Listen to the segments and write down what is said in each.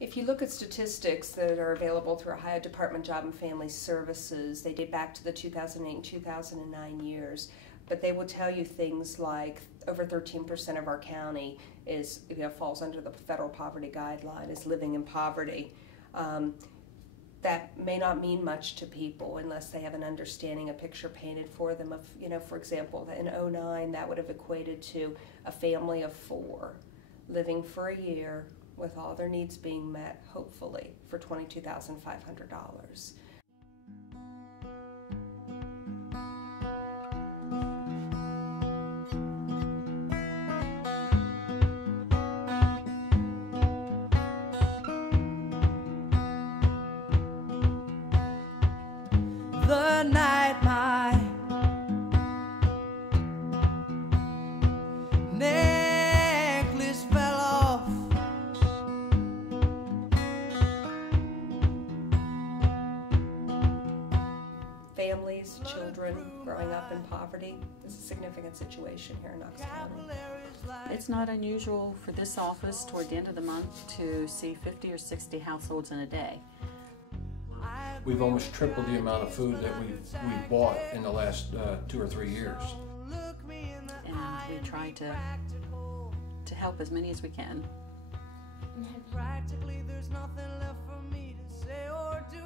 If you look at statistics that are available through Ohio Department of Job and Family Services, they date back to the 2008 and 2009 years, but they will tell you things like over 13% of our county is, falls under the federal poverty guideline, is living in poverty. That may not mean much to people unless they have an understanding, a picture painted for them of, for example, in '09 that would have equated to a family of 4 living for a year with all their needs being met, hopefully, for $22,500. The night my necklace fell off, Families, children growing up in poverty is a significant situation here in Knox County. It's not unusual for this office toward the end of the month to see 50 or 60 households in a day. We've almost tripled the amount of food that we've bought in the last 2 or 3 years. And we try to help as many as we can. practically there's nothing left for me to say or do.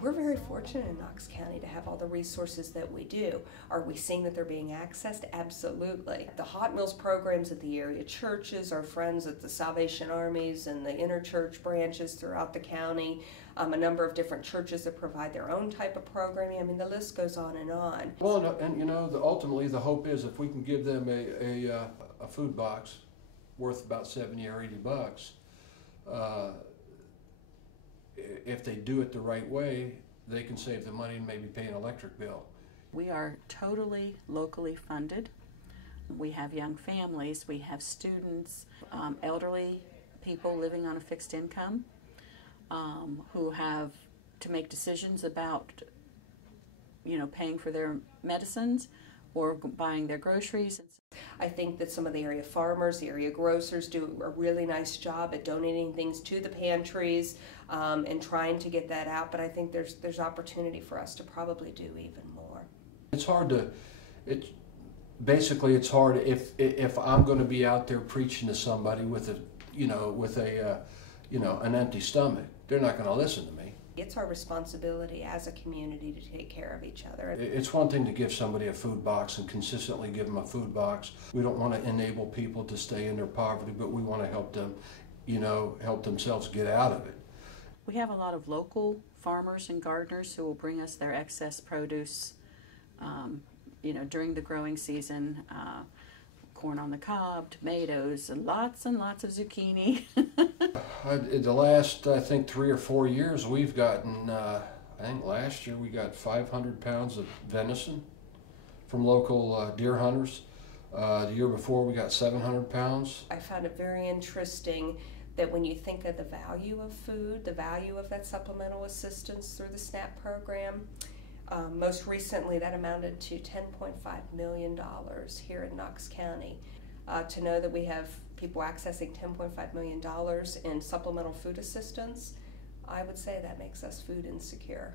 We're very fortunate in Knox County to have all the resources that we do. Are we seeing that they're being accessed? Absolutely. The hot meals programs at the area churches, our friends at the Salvation Armies and the interchurch branches throughout the county, a number of different churches that provide their own type of programming. I mean, the list goes on and on. Well, and ultimately the hope is if we can give them a food box worth about $70 or $80, if they do it the right way, they can save the money and maybe pay an electric bill. We are totally locally funded. We have young families, we have students, elderly people living on a fixed income who have to make decisions about, paying for their medicines or buying their groceries. I think that some of the area farmers, the area grocers do a really nice job at donating things to the pantries and trying to get that out, but I think there's opportunity for us to probably do even more. It's hard to, it's hard if I'm going to be out there preaching to somebody with an empty stomach. They're not going to listen to me. It's our responsibility as a community to take care of each other. It's one thing to give somebody a food box and consistently give them a food box. We don't want to enable people to stay in their poverty, but we want to help them, help themselves get out of it. We have a lot of local farmers and gardeners who will bring us their excess produce, during the growing season. Corn on the cob, tomatoes, and lots of zucchini. The last, I think, 3 or 4 years, we've gotten, I think last year we got 500 pounds of venison from local deer hunters. The year before we got 700 pounds. I found it very interesting that when you think of the value of food, the value of that supplemental assistance through the SNAP program, most recently that amounted to $10.5 million here in Knox County. To know that we have people accessing $10.5 million in supplemental food assistance, I would say that makes us food insecure.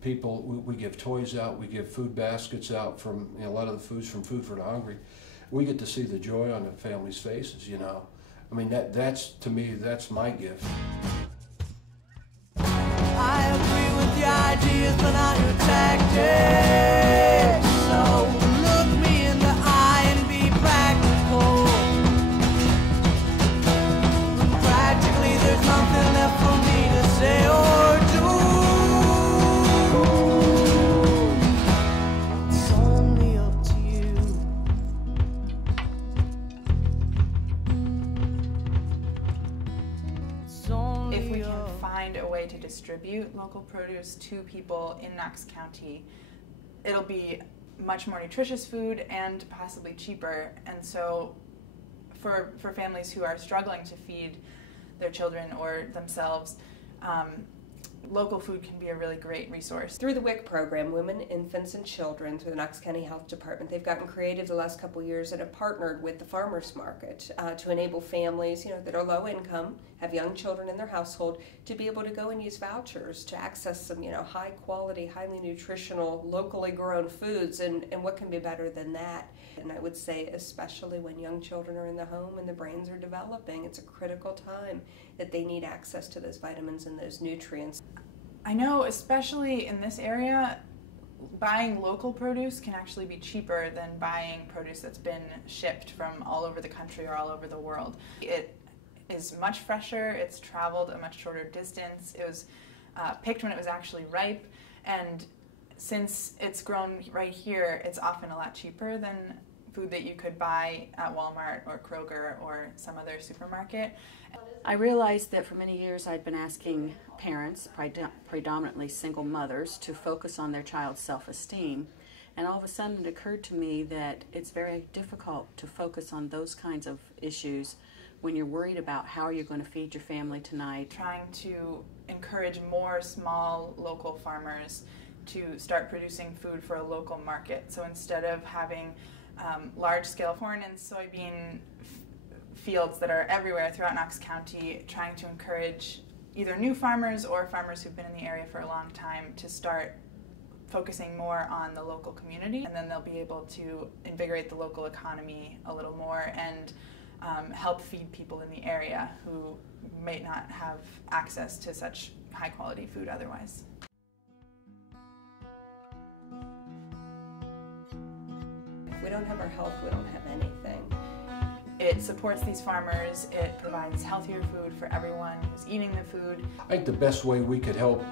People, we give toys out, we give food baskets out from a lot of the foods from Food for the Hungry. We get to see the joy on the families' faces, I mean, that's, to me, that's my gift. I agree with your ideas, but not your tactics. So look me in the eye and be practical. Practically, there's nothing left for me to say or do. It's only up to you. It's only If we can find a way to distribute local produce to people in Knox County, it'll be much more nutritious food and possibly cheaper. And so for families who are struggling to feed their children or themselves, local food can be a really great resource. Through the WIC program, Women, Infants, and Children, through the Knox County Health Department, they've gotten creative the last couple of years and have partnered with the farmers market to enable families, that are low income, have young children in their household, to be able to go and use vouchers to access some, high quality, highly nutritional, locally grown foods, and what can be better than that? And I would say, especially when young children are in the home and the brains are developing, it's a critical time that they need access to those vitamins and those nutrients. I know, especially in this area, buying local produce can actually be cheaper than buying produce that's been shipped from all over the country or all over the world. It is much fresher, it's traveled a much shorter distance, it was picked when it was actually ripe, and since it's grown right here, it's often a lot cheaper than food that you could buy at Walmart or Kroger or some other supermarket. I realized that for many years I'd been asking parents, predominantly single mothers, to focus on their child's self-esteem. And all of a sudden it occurred to me that it's very difficult to focus on those kinds of issues when you're worried about how you're going to feed your family tonight. Trying to encourage more small local farmers to start producing food for a local market. So instead of having large-scale corn and soybean fields that are everywhere throughout Knox County, trying to encourage either new farmers or farmers who've been in the area for a long time to start focusing more on the local community, and then they'll be able to invigorate the local economy a little more and help feed people in the area who may not have access to such high-quality food otherwise. If we don't have our health, we don't have anything. It supports these farmers, it provides healthier food for everyone who's eating the food. I think the best way we could help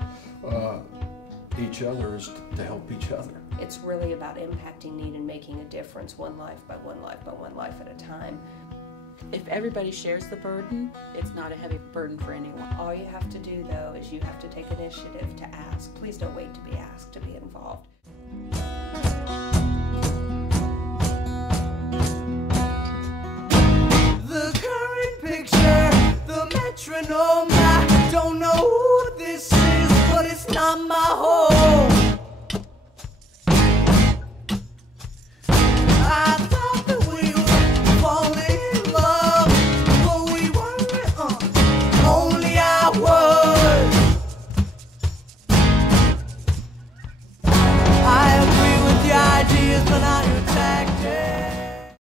each other is to help each other. It's really about impacting need and making a difference, one life by one life by one life at a time. If everybody shares the burden, it's not a heavy burden for anyone. All you have to do, though, is you have to take initiative to ask. Please don't wait to be asked to be involved.